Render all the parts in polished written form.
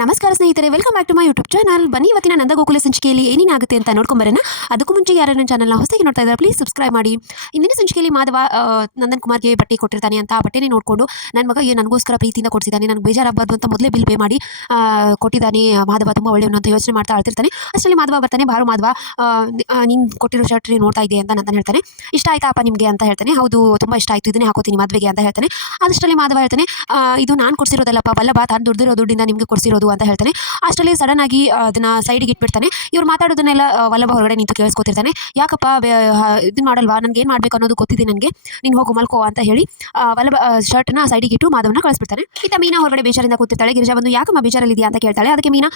ನಮಸ್ಕಾರ ಸ್ನೇಹಿತರೆ, welcome back to my YouTube channel. ಬನ್ನಿ ಇವತ್ತಿನ ನಂದಗೋಕುಲ ಸಂಚಿಕೆಯಲ್ಲಿ ಏನೇನಾಗುತ್ತೆ ಅಂತ ನೋಡ್ಕೊಂಬರೋಣ. ಅದಕ್ಕೂ ಮುಂಚೆ ಯಾರು ನನ್ನ ಚಾನಲ್ನ ಹೊಸದಾಗಿ ನೋಡ್ತಾ ಇದ್ದಾರೆ ಪ್ಲೀಸ್ ಸಬ್ಸ್ಕ್ರೈಬ್ ಮಾಡಿ. ಇಂದಿನ ಸಂಚಿಕೆಯಲ್ಲಿ ಮಾಧವ ನಂದನ್ ಕುಮಾರ್ಗೆ ಬಟ್ಟೆ ಕೊಟ್ಟಿರ್ತಾನೆ ಅಂತ ಆ ಬಟ್ಟೆನೇ ನೋಡಿಕೊಂಡು ನನ್ನ ಮಗ ನನಗೋಸ್ಕರ ಪ್ರೀತಿಯಿಂದ ಕೊಡಿಸಿದ್ದಾನೆ, ನನಗೆ ಬೇಜಾರಾಗಬಾರ್ದು ಅಂತ ಮೊದಲೇ ಬಿಲ್ ಪೇ ಮಾಡಿ ಕೊಟ್ಟಿದ್ದಾನೆ. ಮಾಧವ ತುಂಬ ಒಳ್ಳೆಯವನು ಅಂತ ಯೋಚನೆ ಮಾಡ್ತಾ ಅಳ್ತಿರ್ತಾನೆ. ಅಷ್ಟರಲ್ಲಿ ಮಾಧವ ಬರ್ತಾನೆ. ಬಾರು ಮಾಧವ, ನೀನು ಕೊಟ್ಟಿರೋ ಶರ್ಟ್ ನೋಡ್ತಾ ಇದ್ದೆ ಅಂತ ನಂದನ್ ಹೇಳ್ತಾನೆ. ಇಷ್ಟ ಆಯ್ತಾಪ್ಪ ನಿಮಗೆ ಅಂತ ಹೇಳ್ತಾನೆ. ಹೌದು, ತುಂಬ ಇಷ್ಟ ಆಯಿತು, ಇದನ್ನೇ ಹಾಕೋತೀನಿ ಮದುವೆಗೆ ಅಂತ ಹೇಳ್ತಾನೆ. ಅದಷ್ಟರಲ್ಲಿ ಮಾಧವ ಹೇಳ್ತಾನೆ, ಇದು ನಾನು ಕೊಡಿಸಿರೋದಲ್ಲಪ್ಪ, ವಲ್ಲಭ ತಾನು ದುಡ್ದಿರೋ ದುಡ್ಡಿಂದ ನಿಮಗೆ ಕೊಡಿಸಿರೋದು ಅಂತ ಹೇಳ್ತಾನೆ. ಅಷ್ಟರಲ್ಲಿ ಸಡನ್ ಆಗಿ ಅದನ್ನ ಸೈಡ್ಗೆ ಇಟ್ಬಿಡ್ತಾನೆ. ಇವ್ರು ಮಾತಾಡೋದನ್ನೆಲ್ಲ ವಲ್ಲಭ ಹೊರಗಡೆ ನಿಂತು ಕೇಳಿಸ್ಕೊತಿರ್ತಾನೆ. ಯಾಕಪ್ಪ ಇದನ್ನ ಮಾಡಲ್ವಾ, ನನಗೆ ಏನು ಮಾಡಬೇಕು ಅನ್ನೋದು ಗೊತ್ತಿದೆ ನನಗೆ, ನೀನು ಹೋಗು ಮಲ್ಕೋ ಅಂತ ಹೇಳಿ ವಲ್ಲಭ ಶರ್ಟ್ನ ಸೈಡಿಗೆ ಇಟ್ಟು ಮಾಧವನ ಕಳಿಸ್ಬಿಡ್ತಾನೆ. ಇತ್ತ ಮೀನಾ ಹೊರಗಡೆ ಬೇಜಾರಿಂದ ಕೂತಿರ್ತಾಳೆ. ಗಿರಿಜಾ ಬಂದು ಯಾಕಮ್ಮ ಬೇಜಾರಲ್ಲಿದೆಯಾ ಅಂತ ಕೇಳ್ತಾಳೆ. ಅದಕ್ಕೆ ಮೀನಾ,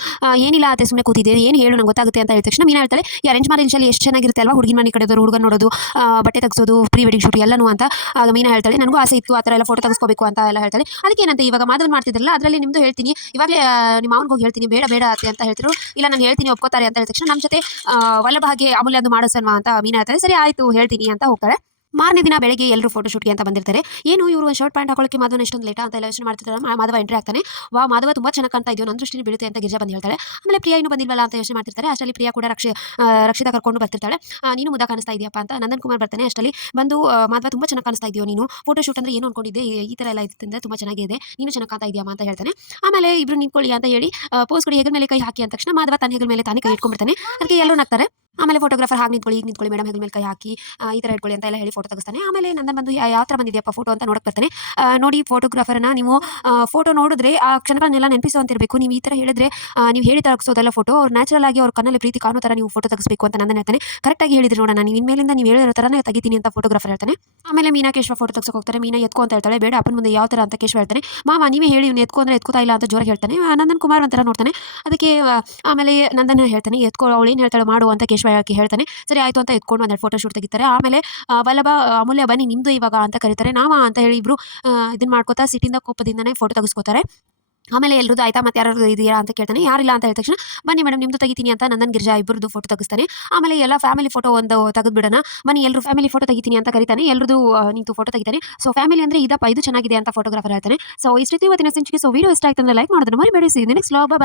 ಏನಿಲ್ಲ ಅತ್ತೆ, ಸುಮ್ಮನೆ ಕೂತಿದ್ದೆ, ಏನು ಹೇಳು ನಂಗೆ ಗೊತ್ತಾಗುತ್ತೆ ಅಂತ ಹೇಳಿದ ತಕ್ಷಣ ಮೀನಾ ಹೇಳ್ತಾಳೆ, ಈ ಅರೇಂಜ್ ಮ್ಯಾರೇಜಲ್ಲಿ ಎಷ್ಟು ಚೆನ್ನಾಗಿರುತ್ತೆ ಅಲ್ವಾ, ಹುಡುಗಿನ ಮನೆ ಕಡೆದವರು ಹುಡುಗನ ನೋಡೋದು, ಬಟ್ಟೆ ತೆಗೆಸೋದು, ಪ್ರೀ ವೆಡ್ಡಿಂಗ್ ಶೂಟ್ ಎಲ್ಲನೂ ಅಂತ. ಆಗ ಮೀನಾ ಹೇಳ್ತಾಳೆ, ನನಗೂ ಆಸೆ ಇತ್ತು ಆ ಥರ ಎಲ್ಲ ಫೋಟೋ ತೆಗೆಸ್ಕೋಬೇಕು ಅಂತ ಎಲ್ಲ ಹೇಳ್ತಾಳೆ. ಅದಕ್ಕೇನಂತೆ ಇವಾಗ ಮಾಧವನ್ ಮಾಡ್ತಿದ್ರಲ್ಲ ಅದರಲ್ಲಿ ನಿಮ್ಮದು ಹೇಳ್ತೀನಿ, ಇವಾಗಲೇ ನಿಮ್ಮ ಮಾವನಿಗೆ ಹೋಗಿ ಹೇಳ್ತೀನಿ, ಬೇಡ ಬೇಡ ಅತ್ತೆ ಅಂತ ಹೇಳ್ತಿರು. ಇಲ್ಲ ನಾನು ಹೇಳ್ತೀನಿ ಒಪ್ಕೋತಾರೆ ಅಂತ ಹೇಳಿದ ತಕ್ಷಣ ನಮ್ಮ ಜೊತೆ ವಲ್ಲಭ ಹಾಗೆ ಅಮೂಲ್ಯ ಒಂದು ಮಾಡಿಸಲ್ವಾ ಅಂತ ಮೀನಾ ಹೇಳ್ತಾರೆ. ಸರಿ ಆಯಿತು ಹೇಳ್ತೀನಿ ಅಂತ ಹೋಗ್ತಾರೆ. ಮಾರನೇ ದಿನ ಬೆಳಗ್ಗೆ ಎಲ್ಲರೂ ಫೋಟೋಶೂಟ್ಗೆ ಅಂತ ಬಂದಿರ್ತಾರೆ. ಏನು ಇವರು ಒಂದು ಶರ್ಟ್ ಪ್ಯಾಂಟ್ ಹಾಕೊಳ್ಳೋಕ್ಕೆ ಮಾಧವನ ಎಷ್ಟೊಂದು ಲೇಟಾ ಅಂತ ಎಲ್ಲ ಯೋಚನೆ ಮಾಡ್ತಿರ್ತಾರೆ. ಮಾಧವ ಎಂಟ್ರಿ ಆಗ್ತಾನೆ. ಮಾಧವ ತುಂಬ ಚೆನ್ನಾಗಿ ಕಾಣ್ತಾ ಇದೆಯೋ, ನನ್ನ ದೃಷ್ಟಿನಿ ಬೀಳುತ್ತೆ ಅಂತ ಗಿರಿಜಾ ಬಂದು ಹೇಳ್ತಾಳೆ. ಆಮೇಲೆ ಪ್ರಿಯಾ ಇನ್ನೂ ಬಂದಿಲ್ವಲ್ಲ ಅಂತ ಯೋಚನೆ ಮಾಡ್ತಿರ್ತಾರೆ. ಅಷ್ಟರಲ್ಲಿ ಪ್ರಿಯಾ ಕೂಡ ರಕ್ಷಿತಾ ಕರ್ಕೊಂಡು ಬರ್ತಿರ್ತಾಳೆ. ನೀನು ಮುದ ಕಾಣಿಸ್ತಾ ಇದೆಯಪ್ಪ ಅಂತ ನಂದನ್ ಕುಮಾರ್ ಬರ್ತಾನೆ. ಅಷ್ಟರಲ್ಲಿ ಬಂದು ಮಾಧವ ತುಂಬ ಚೆನ್ನಾಗಿ ಕಾಣಿಸ್ತಾ ಇದೆಯೋ ನೀನು, ಫೋಟೋಶೂಟ್ ಅಂದರೆ ಏನು ಅನ್ಕೊಂಡಿದ್ದೆ, ಈ ಥರ ಎಲ್ಲ ಇದ್ದಿಂದ ತುಂಬ ಚೆನ್ನಾಗಿದೆ, ನೀನು ಚೆನ್ನಾಗಿ ಕಾಣ್ತಾ ಇದೆಯಮ್ಮ ಅಂತ ಹೇಳ್ತಾನೆ. ಆಮೇಲೆ ಇಬ್ರು ನಿಂತ್ಕೊಳ್ಳಿ ಅಂತ ಹೇಳಿ ಪೋಸ್ ಕೊಡಿ, ಹೆಗಲ ಮೇಲೆ ಕೈ ಹಾಕಿ ಅಂದ ತಕ್ಷಣ ಮಾಧವ ತನ್ನ ಹೆಗಲ ಮೇಲೆ ತಾನೇ ಕೈ ಇಟ್ಕೊಂಡ್ಬಿಡ್ತಾನೆ. ಅದಕ್ಕೆ ಎಲ್ಲರೂ ನಗ್ತಾರೆ. ಆಮೇಲೆ ಫೋಟೋಗ್ರಾಫರ್ ಹಾಗೆ ನಿಂತ್ಕೊಳ್ಳಿ, ಈಗ ನಿಂತ್ಕೊಳ್ಳಿ ಮೇಡಮ್, ಹೆಗಲ ಮೇಲೆ ಕೈ ಹಾಕಿ ಈ ಥರ ಇಟ್ಕೊಳ್ಳಿ ಅಂತ ಎಲ್ಲ ಹೇಳಿ ಫೋಟೋ ತೆಗಿಸ್ತಾನೆ. ಆಮೇಲೆ ನಂದನ್ ಬಂದು ಯಾವ ಥರ ಬಂದಿದೆಯಪ್ಪ ಫೋಟೋ ಅಂತ ನೋಡಕ್ಕೆ ಬರ್ತಾನೆ. ನೋಡಿ ಫೋಟೋಗ್ರಾಫರ್ನ ನೀವು ಫೋಟೋ ನೋಡಿದ್ರೆ ಆ ಕ್ಷಣಗಳನ್ನೆಲ್ಲ ನೆನಪಿಸುವಂತಿರಬೇಕು, ನೀವು ಈ ಥರ ಹೇಳಿದ್ರೆ ನೀವು ಹೇಳಿ ತೆಗಿಸೋದೆಲ್ಲ ಫೋಟೋ, ಅವ್ರು ನ್ಯಾಚುರಲ್ ಆಗಿ ಅವ್ರ ಕಣ್ಣಲ್ಲಿ ಪ್ರೀತಿ ಕಾಣೋ ಥರ ನೀವು ಫೋಟೋ ತೆಗಿಸಬೇಕು ಅಂತ ನಂದನ್ ಹೇಳ್ತಾನೆ. ಕರೆಕ್ಟಾಗಿ ಹೇಳಿದ್ರೆ ನೋಡೋಣ, ನಾನು ಇನ್ಮೇಲಿಂದ ನೀವು ಹೇಳಿರೋ ಥರನೇ ತೆಗಿತೀನಿ ಅಂತ ಫೋಟೋಗ್ರಾಫರ್ ಹೇಳ್ತಾನೆ. ಆಮೇಲೆ ಮೀನಾ ಕೇಶವ ಫೋಟೋ ತೆಗೆಸಕ್ಕೆ ಹೋಗ್ತಾರೆ. ಮೀನಾ ಎತ್ಕೊ ಅಂತ ಹೇಳ್ತಾಳೆ. ಬೇಡ ಅಪ್ಪನ ಮುಂದೆ ಯಾವ ಥರ ಅಂತ ಕೇಶವ ಹೇಳ್ತಾನೆ. ಮಾಮ ನೀವೇ ಹೇಳಿ, ಇವ್ನು ಎತ್ಕೊ ಅಂದರೆ ಎತ್ಕೋತಾ ಇಲ್ಲ ಅಂತ ಜೋರಾಗಿ ಹೇಳ್ತಾನೆ. ನಂದನ್ ಕುಮಾರ್ ಒಂಥರ ನೋಡ್ತಾನೆ. ಅದಕ್ಕೆ ಆಮೇಲೆ ನಂದನ್ ಹೇಳ್ತಾನೆ, ಎತ್ಕೊ, ಅವಳು ಏನು ಹೇಳ್ತಾಳೆ ಮಾಡು ಅಂತ ಕೇಶವ ಹೇಳ್ತಾನೆ. ಸರಿ ಆಯಿತು ಅಂತ ಎತ್ಕೊಂಡು ಒಂದೆರಡು ಫೋಟೋ ಶೂಟ್ ತೆಗಿತಾರೆ. ಆಮೇಲೆ ವಲ್ಲಭ, ಅಮೂಲ್ಯ ಬನ್ನಿ ನಿಮ್ಮದು ಇವಾಗ ಅಂತ ಕರೀತಾರೆ. ನಾಮ ಅಂತ ಹೇಳಿ ಇಬ್ಬರು ಇದನ್ನು ಮಾಡ್ಕೋತಾ ಸಿಟ್ಟಿಂದ ಕೋಪದಿಂದನೇ ಫೋಟೋ ತೆಗೆಸ್ಕೋತಾರೆ. ಆಮೇಲೆ ಎಲ್ಲರದ್ದು ಆಯ್ತಾ, ಮತ್ತೆ ಯಾರು ಇದೆಯಾ ಅಂತ ಕೇಳ್ತಾನೆ. ಯಾರಿಲ್ಲ ಅಂತ ಹೇಳಿದ ತಕ್ಷಣ ಬನ್ನಿ ಮೇಡಮ್ ನಿಮ್ಮದು ತೆಗಿತೀನಿ ಅಂತ ನಂದನ್ ಗಿರಿಜಾ ಇಬ್ಬರದ್ದು ಫೋಟೋ ತೆಗಿಸ್ತಾನೆ. ಆಮೇಲೆ ಎಲ್ಲ ಫ್ಯಾಮಿಲಿ ಫೋಟೋ ಒಂದು ತೆಗೆದ್ಬಿಡೋಣ ಬನ್ನಿ, ಎಲ್ಲರೂ ಫ್ಯಾಮಿಲಿ ಫೋಟೋ ತೆಗಿತೀನಿ ಅಂತ ಕರೀತಾನೆ. ಎಲ್ಲರದ್ದು ನಿಂತು ಫೋಟೋ ತೆಗಿತಾನೆ. ಸೊ ಫ್ಯಾಮಿಲಿ ಅಂದರೆ ಇದಪ್ಪ, ಇದು ಚೆನ್ನಾಗಿದೆ ಅಂತ ಫೋಟೋಗ್ರಾಫರ್ ಹೇಳ್ತಾನೆ. ಸೊ ಇಷ್ಟು ಇವತ್ತಿನ ಸಂಚಿಕೆ. ಸೊ ವಿಡಿಯೋ ಇಷ್ಟ ಆಯ್ತು ಅಂದರೆ ಲೈಕ್ ಮಾಡೋದನ್ನ ಮರಿಬೇಡಿ. Next blog. ಬಾಯ್.